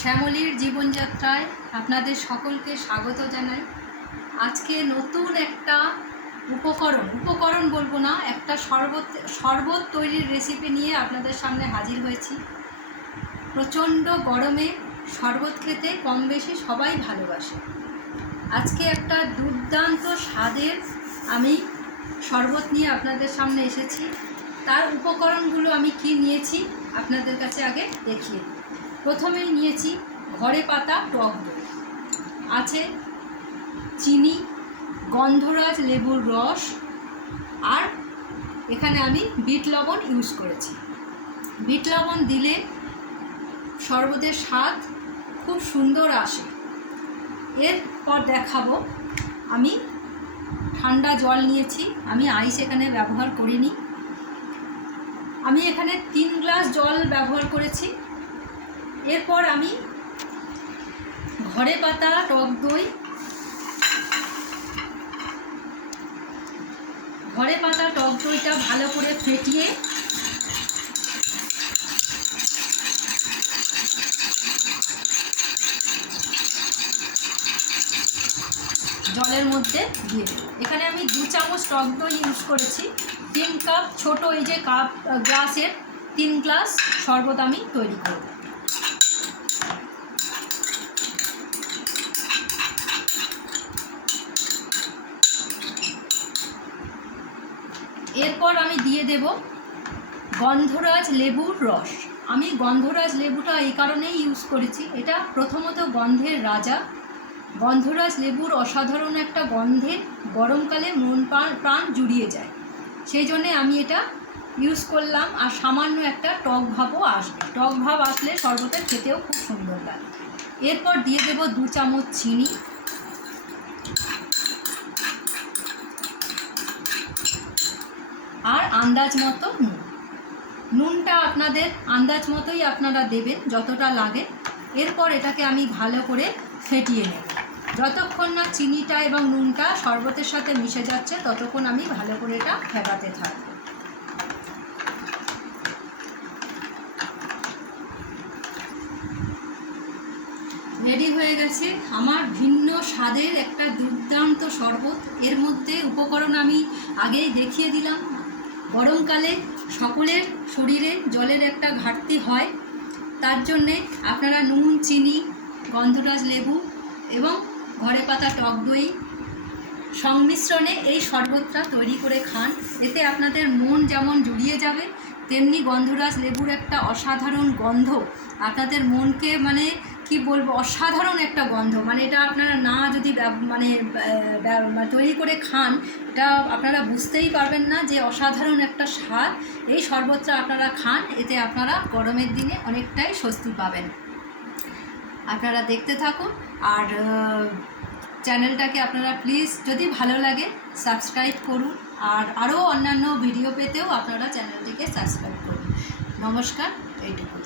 শ্যামলীর জীবনযাত্রায় আপনাদের সকলকে স্বাগত জানাই। আজকে নতুন একটা উপকরণ উপকরণ বলব না, একটা শরবত শরবত তৈরির রেসিপি নিয়ে আপনাদের সামনে হাজির হয়েছি। প্রচণ্ড গরমে শরবত খেতে কম বেশি সবাই ভালোবাসে। আজকে একটা দুর্দান্ত স্বাদের আমি শরবত নিয়ে আপনাদের সামনে এসেছি। তার উপকরণগুলো আমি কি নিয়েছি, আপনাদের কাছে আগে দেখিয়ে দিই। প্রথমেই নিয়েছি ঘরে পাতা, টক দই। আছে চিনি, গন্ধরাজ লেবুর রস, আর এখানে আমি বিট লবণ ইউজ করেছি। বিট লবণ দিলে শরবতের স্বাদ খুব সুন্দর আসে। এরপর দেখাবো, আমি ঠান্ডা জল নিয়েছি। আমি আইস এখানে ব্যবহার করিনি। আমি এখানে তিন গ্লাস জল ব্যবহার করেছি। এরপর আমি ঘরে পাতা, টক দই, ঘরে পাতা, টক দইটা ভালো করে ফেটিয়ে জলের মধ্যে দিয়ে এখানে আমি দু চামচ টক দই ইউজ করেছি। তিন কাপ, ছোট এই যে কাপ গ্লাসের তিন গ্লাস শরবত আমি তৈরি করব। এরপর আমি দিয়ে দেব গন্ধরাজ লেবুর রস। আমি গন্ধরাজ লেবুটা এই কারণেই ইউজ করেছি। এটা প্রথমত গন্ধের রাজা। গন্ধরাজ লেবুর অসাধারণ একটা গন্ধে গরমকালে মন প্রাণ জুড়িয়ে যায়। সেই জন্যে আমি এটা ইউজ করলাম আর সামান্য একটা টক ভাবও আসবে। টক ভাব আসলে শরবতের খেতেও খুব সুন্দর লাগে। এরপর দিয়ে দেব দু চামচ চিনি আর আন্দাজ মতো নুন। নুনটা আপনাদের আন্দাজ মতোই আপনারা দেবেন, যতটা লাগে। এরপর এটাকে আমি ভালো করে ফেটিয়ে নেব। যতক্ষণ না চিনিটা এবং নুনটা শরবতের সাথে মিশে যাচ্ছে, ততক্ষণ আমি ভালো করে এটা ফেটাতে থাকব। রেডি হয়ে গেছে আমার ভিন্ন স্বাদের একটা দুর্দান্ত শরবত। এর মধ্যে উপকরণ আমি আগেই দেখিয়ে দিলাম। গরমকালে সকলের শরীরে জলের একটা ঘাটতি হয়। তার জন্যে আপনারা নুন, চিনি, গন্ধরাজ লেবু এবং ঘরে পাতা টক দই সংমিশ্রণে এই শরবতটা তৈরি করে খান। এতে আপনাদের মন যেমন জুড়িয়ে যাবে, তেমনি গন্ধরাজ লেবুর একটা অসাধারণ গন্ধ আপনাদের মনকে মানে কি বলব, অসাধারণ একটা গন্ধ। মানে এটা আপনারা না যদি মানে মানে তৈরি করে খান, এটা আপনারা বুঝতেই পারবেন না যে অসাধারণ একটা স্বাদ। এই শরবতটা আপনারা খান, এতে আপনারা গরমের দিনে অনেকটাই স্বস্তি পাবেন। আপনারা দেখতে থাকুন, আর চ্যানেলটাকে আপনারা প্লিজ যদি ভালো লাগে, সাবস্ক্রাইব করুন, আর আরও অন্যান্য ভিডিও পেতেও আপনারা চ্যানেলটিকে সাবস্ক্রাইব করুন। নমস্কার, এইটুকুই।